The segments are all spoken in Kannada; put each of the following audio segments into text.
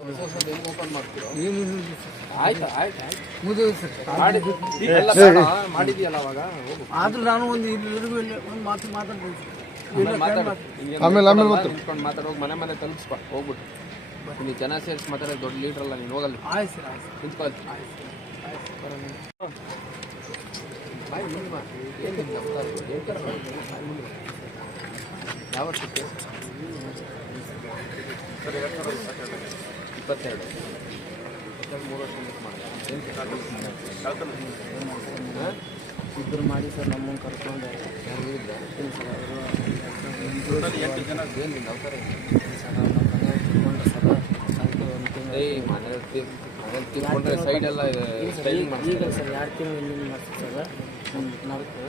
ಓಪನ್ ಮಾಡ್ತೀರೋ ಆಯ್ತು ಮಾಡಿದೀಯಲ್ಲ ಅವಾಗ ಆದ್ರೂ ನಾನು ಒಂದು ಇಲ್ಲಿವರೆಗೂ ಒಂದು ಮಾತಾಡ್ತೀನಿ ಆಮೇಲೆ ನಿಂತ್ಕೊಂಡು ಮಾತಾಡೋಗಿ ಮನೆ ತಲುಪಿಸ್ಬಾ ಹೋಗ್ಬಿಟ್ಟು ನೀವು ಜನ ಸೇರಿಸಿ ಮಾತಾಡೋದು ದೊಡ್ಡ ಲೀಡ್ರ್ ಅಲ್ಲ ನೀನು ಹೋಗಲ್ಲ. ಆಯ್ತು ಸರ್ ನಿಂತ್ಕೊಳ್ಳಿ ಯಾವ ವರ್ಷಕ್ಕೆ 22 3 ವರ್ಷ ಇಬ್ಬರು ಮಾಡಿ ಸರ್ ನಮ್ಮನ್ನು ಕರ್ಕೊಂಡು ತಿಳ್ಕೊಂಡ್ರೆ ಸೈಡ್ ಎಲ್ಲ ಸ್ಟೈಲಿಂಗ್ ಮಾಡ್ತೀವಿ ಸರ್ 2 ತಿಂಗಳು ಇಲ್ಲಿ ಮಾಡ್ತೀವಿ ಸರ್ ನಾಲ್ಕು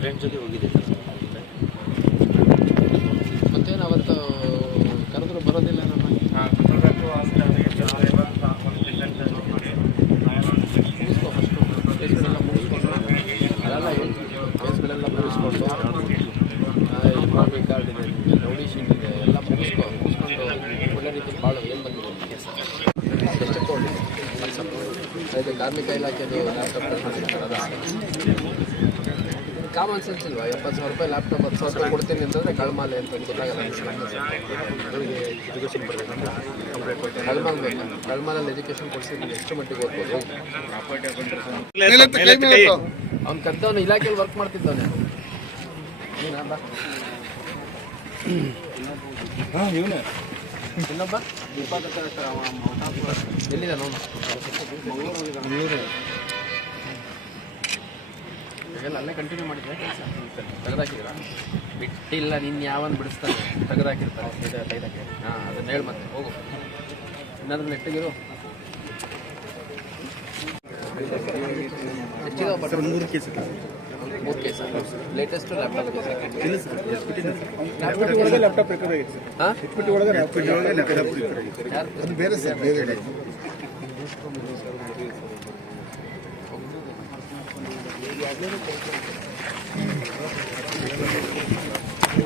ಫ್ರೆಂಡ್ಸ್ ಜೊತೆ ಹೋಗಿದ್ದೆ ಮತ್ತೇನು ಅವತ್ತು ಕರೆದ್ರು ಬರೋದಿಲ್ಲ ನಮ್ಮ ಮುಗಿಸ್ಕೊ ಫಸ್ಟು ಕೇಸ್ಗಳೆಲ್ಲ ಮುಗಿಸ್ಕೊಂಡು ಅದೆಲ್ಲ ಕೇಸ್ಗಳೆಲ್ಲ ಮುಗಿಸ್ಕೊಂಡು ರಿವಾಲ್ವಿಂಗ್ ಕಾರ್ಡ್ ಇದೆ ರೌಡಿ ಶೀಟ್ ಇದೆ ಎಲ್ಲ ಮುಗಿಸ್ಕೊಂಡು ಒಳ್ಳೆ ರೀತಿಯಲ್ಲಿ ಭಾಳ ಏನು ಬಂದಿದೆ ಎಷ್ಟು ತಗೊಂಡಿದೆ ಇದು ಕಾರ್ಮಿಕ ಇಲಾಖೆದು ಕಾಮನ್ ಸೆನ್ಸ್ ಇಲ್ವಾ? 70,000 ರೂಪಾಯಿ ಲ್ಯಾಪ್ಟಾಪ್ 10,000 ರೂಪಾಯಿ ಕೊಡ್ತೀನಿ ಅಂತಂದರೆ ಕಳ್ಮಾಲೆ ಅಂತ ಗೊತ್ತಾಗಲ್ಲ. ಅವರಿಗೆ ಎಜುಕೇಷನ್ ಬರಬೇಕಂತ ಕಳ್ಮಾಲ್ ಬೇಕು. ಕಳ್ಮಾಲಲ್ಲಿ ಎಜುಕೇಷನ್ ಕೊಡಿಸಿದ್ರೆ ಎಷ್ಟು ಮಟ್ಟಿಗೆ ಓದ್ಬೋದು? ಅವ್ನು ಕದ್ದವನು ಇಲಾಖೆಯಲ್ಲಿ ವರ್ಕ್ ಮಾಡ್ತಿದ್ದವನೇ. ಇನ್ನೊಬ್ಬ ಎಲ್ಲಿದೆ ನೋಡು ಎಲ್ಲ ಅಲ್ಲೇ ಕಂಟಿನ್ಯೂ ಮಾಡಿದ್ರೆ ಕೆಲಸ ತೆಗೆದಾಕಿದ್ದೀರಾ? ಬಿಟ್ಟಿಲ್ಲ, ನಿನ್ನ ಯಾವನ್ ಬಿಡಿಸ್ತಾನೆ ತೆಗೆದಾಕಿರ್ತಾರೆ ತೆಗೆದಾಕಿ. ಹಾಂ ಅದನ್ನ ಹೇಳಿ ಮತ್ತೆ ಹೋಗು, ಏನಾದ್ರೂ ನೆಟ್ಟಿಗಿರು. ಹೆಚ್ಚಿಗೆ 3 case latest laptop case laptop recovery ಆಗಿತ್ತು ಅದು ಬೇರೆ ಸರ್, ಬೇರೆ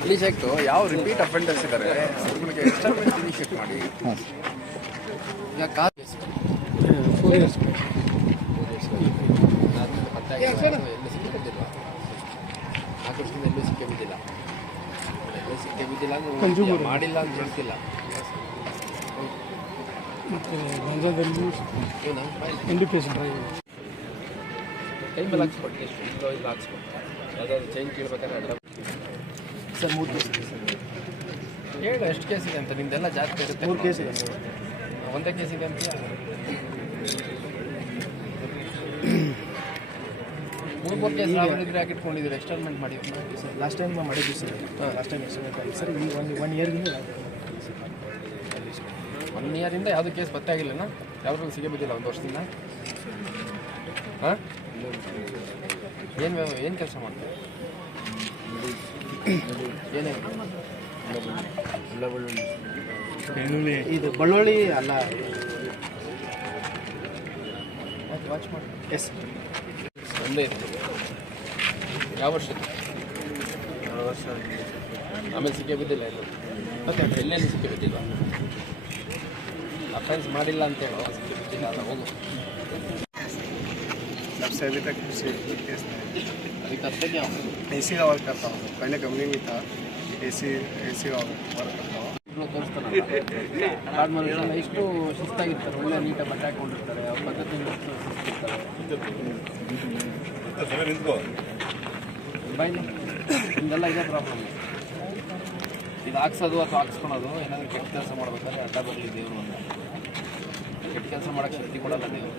ಪ್ಲೀಸ್ ಆಯಿತು. ಯಾವ ರಿಪೀಟ್ ಅಫೆಂಡರ್ಸ್ ಇದ್ದಾರೆ ಅವ್ರಿಗೆ ಎಕ್ಸ್ಟ್ರಾ ಇನಿಷಿಯೇಟ್ ಮಾಡಿ. ಈಗ ಕಾರ್ 4 ಇಯರ್ಸ್ ಪತ್ತೆ ಎಲ್ಲೂ ಸಿಕ್ಕಿ ಬಿದ್ದಿಲ್ಲ. 4 ವರ್ಷದಿಂದ ಎಲ್ಲೂ ಸಿಕ್ಕೇ ಬಿದ್ದಿಲ್ಲ. ಮಾಡಿಲ್ಲ ಅಂತ ಹೇಳ್ತಿಲ್ಲ. ಕೈ ಮೇಲೆ ಹಾಕ್ಸ್ಕೊಟ್ಟು ಎಷ್ಟು ಇದು ಹಾಕ್ಸ್ಕೊಟ್ಟು ಯಾವುದಾದ್ರು ಚೈನ್ ಕೇಳ್ಬೇಕಾದ್ರೆ ಅಡ್ಡ ಸರ್ 3 ಕೇಸ್ ಇದೆ ಸರ್. ಹೇಳು ಎಷ್ಟು ಕೇಸ್ ಇದೆ ಅಂತ. ನಿಮ್ದೆಲ್ಲ ಜಾಸ್ತಿ ಇರುತ್ತೆ. 3 ಕೇಸ್ ಇದೆ ಸರ್. ಒಂದೇ ಕೇಸ್ ಇದೆ ಅಂತ 3 ಕೇಸ್ ರಾಬರಿದ್ರೆ ಯಾಕೆ ಇಟ್ಕೊಂಡಿದ್ದೀರಿ? ಎಕ್ಸ್ಟರ್ಮೆಂಟ್ ಮಾಡಿ ಸರ್. ಲಾಸ್ಟ್ ಟೈಮ್ ಮಾಡಿದ್ವಿ ಸರ್. ಲಾಸ್ಟ್ ಟೈಮ್ ಎಕ್ಸ್ಟರ್ಮೆಂಟ್ ಮಾಡಿ ಸರ್. ಈ 1 ಇಯರ್ಗಿಂದ 1 ಇಯರಿಂದ ಯಾವುದೂ ಕೇಸ್ ಗೊತ್ತಾಗಿಲ್ಲನಾ? ಯಾವ್ದ್ರಲ್ಲಿ ಸಿಗೇ ಬಿದ್ದಿಲ್ಲ 1 ವರ್ಷದಿಂದ? ಹಾಂ ಏನು ಕೆಲಸ ಮಾಡ್ತೀವಿ? ಏನೇನು ಇದು ಬಳ್ಳೊಳ್ಳಿ ಅಲ್ಲ, ವಾಚ್ ಮಾಡಿ. ಎಸ್ ಒಂದೇ ಇದೆ. ಯಾವ ವರ್ಷಕ್ಕೆ? 2 ವರ್ಷ. ಆಮೇಲೆ ಸಿಕ್ಕೇ ಬಿದ್ದಿಲ್ಲ ಎಲ್ಲೂ? ಓಕೆ, ಎಲ್ಲೇನು ಸಿಕ್ಕೇ ಬಿದ್ದಿಲ್ಲ? ಅಫೆನ್ಸ್ ಮಾಡಿಲ್ಲ ಅಂತ ಹೇಳೋ ಸಿಕ್ಕೇ ಬಿದ್ದಿಲ್ಲ ಅಲ್ಲ, ಹೋಗು. सबसे अभी तक केस अभी करते क्या हो? एसी का वर्क करता हूँ. पहले कंपनी में था, एसी का वर्क करता हूँ. ಕಾರ್ಡ್ ಇಷ್ಟು ಶಿಸ್ತಾಗಿರ್ತಾರೆ, ಒಳ್ಳೆ ನೀಟಾಗಿ ಬಟ್ಟೆ ಹಾಕೊಂಡಿರ್ತಾರೆ, ಅವ್ರ ಪದ್ಧತಿಯಿಂದ ಬೈಲಿ ನಿಮ್ದೆಲ್ಲ ಇದೇ ಪ್ರಾಬ್ಲಮ್. ಇದು ಹಾಕ್ಸೋದು ಅಥವಾ ಹಾಕ್ಸ್ಕೊಳೋದು, ಏನಾದರೂ ಕೆಟ್ಟ ಕೆಲಸ ಮಾಡ್ಬೇಕಾದ್ರೆ ಅಡ್ಡ ಬರಲಿ ದೇವರು ಅಂತ. ಕೆಟ್ಟ ಕೆಲಸ ಮಾಡೋಕ್ಕೆ ಶಕ್ತಿ ಕೊಡಲ್ಲ ದೇವರು.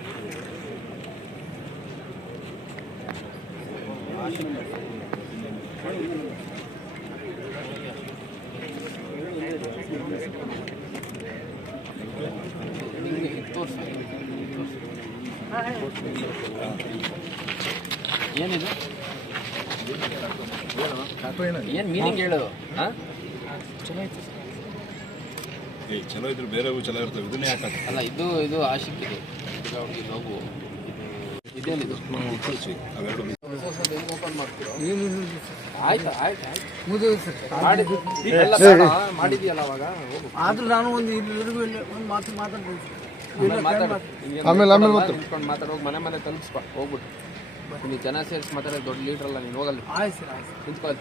ಏನಿದು? ಏನು ಮೀನಿಂಗ್ ಹೇಳೋದು? ಹಾಂ ಚಲೋ ಐತೆ ಚಲೋ ಇದ್ರೆ ಬೇರೆ ಚಲೋ ಇರ್ತವೆ. ಇದನ್ನೇ ಯಾಕೆ ಅಲ್ಲ, ಇದು ಆಶಿಕ್, ಇದು ಅವ್ರಿಗೆ ನೋವು. ಇದೇನಿದು ಅವೆರಡು ಹೊಸದು ಹೆಂಗೆ ಓಪನ್ ಮಾಡ್ತೀರೋ ಆಯ್ತು ಎಲ್ಲ ಬೇಡ, ಮಾಡಿದ್ಯಲ್ಲ ಅವಾಗ ಹೋಗು ಆದ್ರೂ ನಾನು ಒಂದು ಒಂದು ಮಾತು ಮಾತಾಡ್ತೀನಿ. ಆಮೇಲೆ ನಿಂತ್ಕೊಂಡು ಮಾತಾಡೋಗಿ ಮನೆ ತಲುಪಿಸ್ಪ ಹೋಗ್ಬಿಟ್ಟು ನೀವು ಜನ ಸೇರಿಸಿ ಮಾತಾಡೋದು ದೊಡ್ಡ ಲೀಡ್ರ್ ಅಲ್ಲ ನೀನು ಹೋಗಲ್ಲ ಆಯ್ತು ಸರ್ ಆಯ್ತು ನಿಂತ್ಕೊಳ್ಳಿ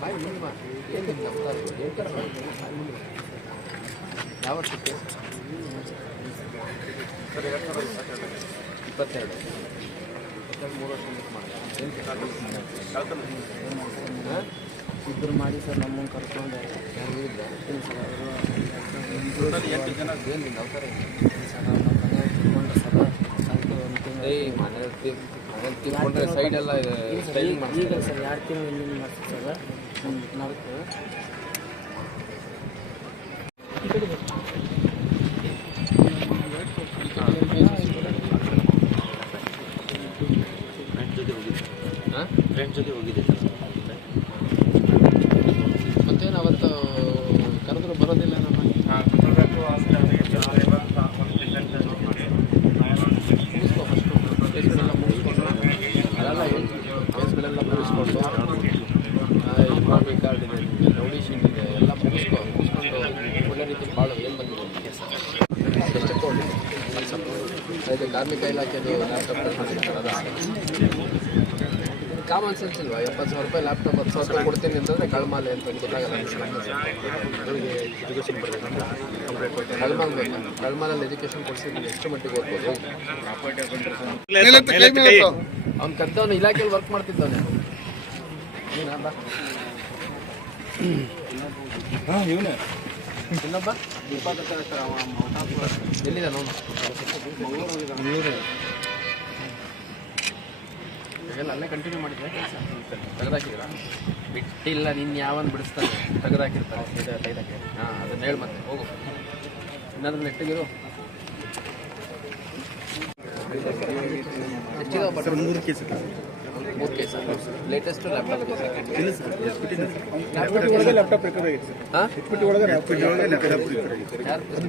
ಬಾಯ್ ಮುಂದೆ ಬಾ. ಏನ್ ನಿಮ್ಗೆ ಅರ್ಥ ಆಯ್ತು? ಏನ್ ಥರ ಮಾಡ್ತೀರಾ? ಬಾಯ್ ಮುಂದೆ ಬಾ. ಯಾವ ವರ್ಷಕ್ಕೆ 22 3 ವರ್ಷ ಇಬ್ಬರು ಮಾಡಿ ಸರ್ ನಮ್ಮನ್ನು ಕರ್ಕೊಂಡು ಏನು ನಿಂಗೆ ಅವಸರ ಇದೆ? ಮನೇಲಿ ತಿಳ್ಕೊಂಡ್ರೆ ಸೈಡ್ ಎಲ್ಲ ಸ್ಟೈಲಿಂಗ್ ಮಾಡಿ ಈಗ ಸರ್ 2 ತಿಂಗಳು ಮಾಡ್ತೀವಿ ಸರ್ ನಾಲ್ಕು ಫ್ರೆಂಡ್ಸ್ ಜೊತೆ ಹೋಗಿದ್ದೆ ಮತ್ತೇನು ಅವತ್ತು ಕರೆದ್ರು ಬರೋದಿಲ್ಲ ನಮ್ಮ ಮುಗಿಸ್ಕೊ ಫಸ್ಟು ಕೇಸ್ಗಳೆಲ್ಲ ಮುಗಿಸ್ಕೊಂಡು ಅದೆಲ್ಲ ಕೇಸ್ಗಳೆಲ್ಲ ಮುಗಿಸ್ಕೊಂಡು ಮಾರ್ಬಿ ಕಾರ್ಡ್ ಇದೆ ರೌಡಿ ಶೀಟ್ ಇದೆ ಎಲ್ಲ ಮುಗಿಸ್ಕೊಂಡು ಒಳ್ಳೆ ರೀತಿ ಬಾಳು ಏನು ಬಂದಿದೆ ಕೇಸ್ ಎಷ್ಟಕ್ಕೆ ಹೊಡಿದೆ ಇದು ಕಾರ್ಮಿಕ ಇಲಾಖೆದು ಲ್ಯಾಪ್ಟಾಪ್ ಕಾಮನ್ ಸೆನ್ಸ್ ಇಲ್ವಾ? 70,000 ರೂಪಾಯಿ ಲ್ಯಾಪ್ಟಾಪ್ 10,000 ರೂಪಾಯಿ ಕೊಡ್ತೀನಿ ಅಂತಂದರೆ ಕಳ್ಮಾಲೆ ಅಂತ ಗೊತ್ತಾಗಲ್ಲ. ಅವರಿಗೆ ಎಜುಕೇಷನ್ ಬರಬೇಕಂದ್ರೆ ಕಂಪ್ಲೀಟ್ ಕೊಡ್ತೀನಿ ಕಳ್ಮಾಲಲ್ಲಿ ಎಜುಕೇಷನ್ ಕೊಡಿಸಿದ್ರೆ ಎಷ್ಟು ಮಟ್ಟಿಗೆ ಓದ್ಬೋದು? ಅವ್ನು ಕದ್ದವನು ಇಲಾಖೆಯಲ್ಲಿ ವರ್ಕ್ ಮಾಡ್ತಿದ್ದವನೇ ಇನ್ನೊಬ್ಬ ಎಲ್ಲಿದೆ ನೋನು ಎಲ್ಲ ಅಲ್ಲೇ ಕಂಟಿನ್ಯೂ ಮಾಡಿದ್ರೆ ಕೆಲಸ ತೆಗೆದಾಕಿದ್ರ ಬಿಟ್ಟಿಲ್ಲ ನಿನ್ನ ಯಾವನ್ ಬಿಡಿಸ್ತಾನೆ ತೆಗೆದಾಕಿರ್ತಾರೆ ಕೈದಾಕೆ ಅದನ್ನ ಹೇಳಿ ಮತ್ತೆ ಹೋಗು ಏನಾದ್ರೂ ನೆಟ್ಟಿಗಿರು ಹೆಚ್ಚಿಗೆ 3 ಕೇಸ್ ಲೇಟೆಸ್ಟ್ ಲ್ಯಾಪ್ಟಾಪ್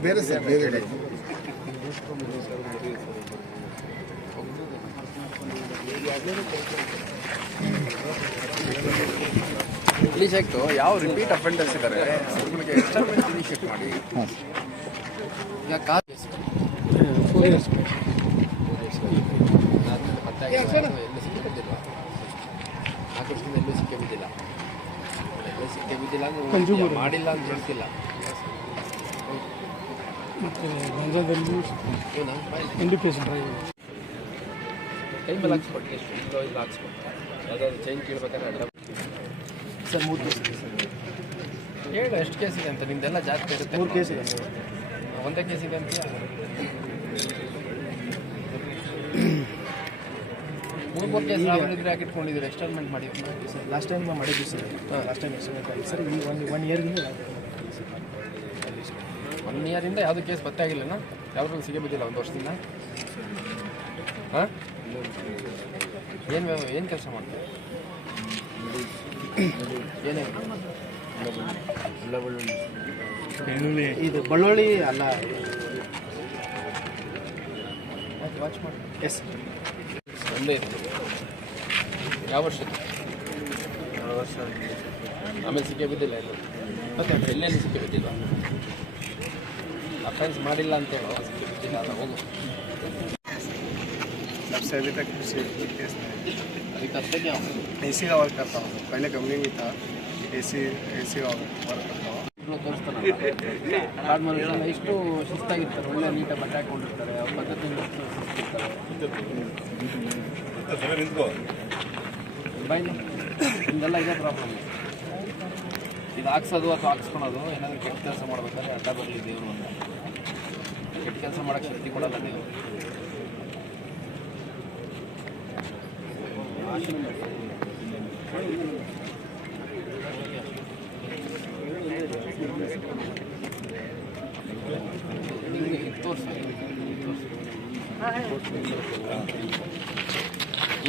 ಬೇರೆ ಸರ್ ಬೇರೆ ರಿಲೀಸ್ ಆಯಿತು. ಯಾವ ರಿಪೀಟ್ ಅಫೆಂಡರ್ಸ್ ಇದ್ದಾರೆ ಅವ್ರಿಗೆ ಎಕ್ಸ್ಟರ್ಮೆಂಟ್ ಇನಿಷಿಯೇಟ್ ಮಾಡಿ ಈಗ ಕಾಲ್ ಎಲ್ಲೂ ಸಿಕ್ಕಿ ಬಿದ್ದಿಲ್ಲ 4 ವರ್ಷದಿಂದ ಎಲ್ಲೂ ಸಿಕ್ಕೇ ಬಿದ್ದಿಲ್ಲ ಅಂದ್ರೆ ಮಾಡಿಲ್ಲ ಅಂತ ಹೇಳ್ತಿಲ್ಲ ಕೈ ಮೇಲೆ ಹಾಕ್ಸ್ಕೊಟ್ಟು ಎಷ್ಟು ಇದು ಹಾಕ್ಸ್ಕೊಟ್ಟು ಯಾವುದಾದ್ರು ಚೈನ್ ಕೇಳ್ಬೇಕಾದ್ರೆ ಅಡ್ಡ ಸರ್ 3 ಕೇಸ್ ಇದೆ ಸರ್. ಹೇಳು ಎಷ್ಟು ಕೇಸ್ ಇದೆ ಅಂತ ನಿಮ್ದೆಲ್ಲ ಜಾಸ್ತಿ ಇರುತ್ತೆ. 3 ಕೇಸ್ ಇದೆ ಸರ್. ಒಂದೇ ಕೇಸ್ ಇದೆ ಅಂತ 3 ಕೇಸ್ ರಾವಣಿದ್ರೆ ಹಾಕಿಟ್ಕೊಂಡಿದ್ದೀರಿ ಎಕ್ಸ್ಟರ್ಮೆಂಟ್ ಮಾಡಿ ಸರ್ ಲಾಸ್ಟ್ ಟೈಮ್ ಮಾಡಿದ್ವಿ ಸರ್. ಲಾಸ್ಟ್ ಟೈಮ್ ಎಕ್ಸ್ಟರ್ಮೆಂಟ್ ಆಗಿ ಸರ್ ಈ 1 ಇಯರ್ಗಿಂದ 1 ಇಯರಿಂದ ಯಾವುದೂ ಕೇಸ್ ಪತ್ತೆ ಆಗಿಲ್ಲನ? ಯಾವ್ದ್ರಲ್ಲಿ ಸಿಗೇ ಬಿದ್ದಿಲ್ಲ 1 ವರ್ಷದಿಂದ? ಹಾಂ ಏನು ಕೆಲಸ ಮಾಡ್ತೀವಿ? ಏನೇನು ಇದು ಬಳ್ಳೊಳ್ಳಿ ಅಲ್ಲ ವಾಚ್ ಮಾಡಿ ಎಸ್ ಒಂದೇ ಇತ್ತು. ಯಾವ ವರ್ಷಕ್ಕೆ? ಆಮೇಲೆ ಸಿಕ್ಕೇ ಬಿದ್ದಿಲ್ಲ ಎಲ್ಲೂ ಮತ್ತೆ ಎಲ್ಲೆಲ್ಲಿ ಸಿಕ್ಕೇ ಬಿದ್ದಿಲ್ಲ? ಅಫೆನ್ಸ್ ಮಾಡಿಲ್ಲ ಅಂತ ಹೇಳೋ ಸಿಕ್ಕೇ ಬಿದ್ದಿಲ್ಲ ಅಲ್ಲ ಹೋಗು सबसे अभी तक केस नहीं अभी करते क्या हो? एसी का वर्क करता हूँ पहले कंपनी में था एसी का वर्क करता हूँ ತೋರಿಸ್ತಾರಲ್ಲ ಕಾರ್ಡ್ ಮಾಡೋದ್ರಿಂದ ಎಷ್ಟು ಶಿಸ್ತಾಗಿರ್ತಾರೆ ಒಳ್ಳೆ ನೀಟಾಗಿ ಬಟ್ಟೆ ಹಾಕೊಂಡಿರ್ತಾರೆ ಅವ್ರ ಪದ್ಧತಿಯಿಂದ ಶಿಸ್ತಿರ್ತಾರೆ ನಿಂತ್ಕೋ ಬೈಲಿ ನಿಮ್ದೆಲ್ಲ ಇದೇ ಪ್ರಾಬ್ಲಮ್. ಇದು ಹಾಕ್ಸೋದು ಅಥವಾ ಹಾಕ್ಸ್ಕೊಳೋದು ಏನಾದರೂ ಕೆಟ್ಟ ಕೆಲಸ ಮಾಡ್ಬೇಕಾದ್ರೆ ಅಡ್ಡ ಬರಲಿ ದೇವರು ಅಂತ ಕೆಟ್ಟ ಕೆಲಸ ಮಾಡೋಕ್ಕೆ ಶಕ್ತಿ ಕೊಡಲ್ಲ ದೇವರು.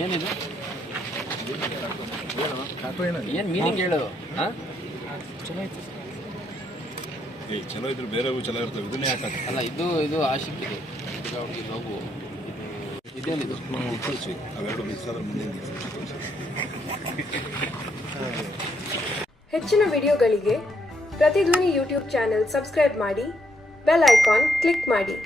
ಏನಿದು ಏನು ಮೀನಿಂಗ್ ಹೇಳೋದು? ಹಾಂ ಚಲೋ ಇದ್ರೆ ಬೇರೆವು ಚಲೋ ಇರ್ತವೆ ಇದನ್ನೇ ಯಾಕೆ ಅಲ್ಲ ಇದು ಆಶಿಕ್ ಇದು ಅವ್ರಿಗೆ ನೋವು ಇದೇನಿದು ಕಳಿಸಿ ಅವೆರಡು ಮಿಕ್ಸ್ ಆದ್ರೆ ಮುಂದಿನ ದಿವಸ ಹೆಚ್ಚಿನ ವಿಡಿಯೋಗಳಿಗೆ ಪ್ರತಿಧ್ವನಿ ಯೂಟ್ಯೂಬ್ ಚಾನೆಲ್ ಸಬ್ಸ್ಕ್ರೈಬ್ ಮಾಡಿ, ಬೆಲ್ ಐಕಾನ್ ಕ್ಲಿಕ್ ಮಾಡಿ.